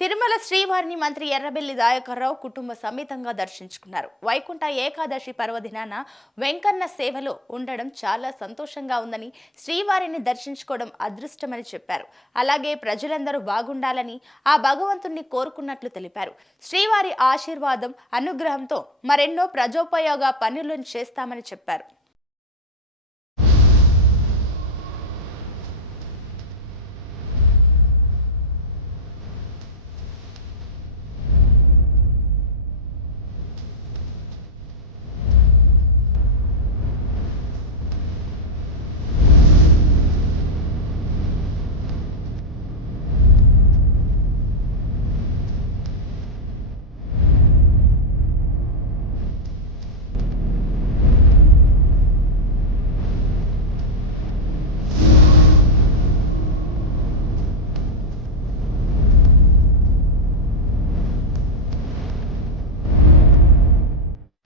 తిరుమల శ్రీవారిని మంత్రి ఎర్రబెల్లి దయాకర్రావు కుటుంబ సమేతంగా దర్శించుకున్నారు. వైకుంఠ ఏకాదశి పర్వదినాన వెంకన్న సేవలో ఉండడం చాలా సంతోషంగా ఉందని, శ్రీవారిని దర్శించుకోవడం అదృష్టమని చెప్పారు. అలాగే ప్రజలందరూ బాగుండాలని ఆ భగవంతుణ్ణి కోరుకున్నట్లు తెలిపారు. శ్రీవారి ఆశీర్వాదం, అనుగ్రహంతో మరెన్నో ప్రజోపయోగ పనులను చేస్తామని చెప్పారు.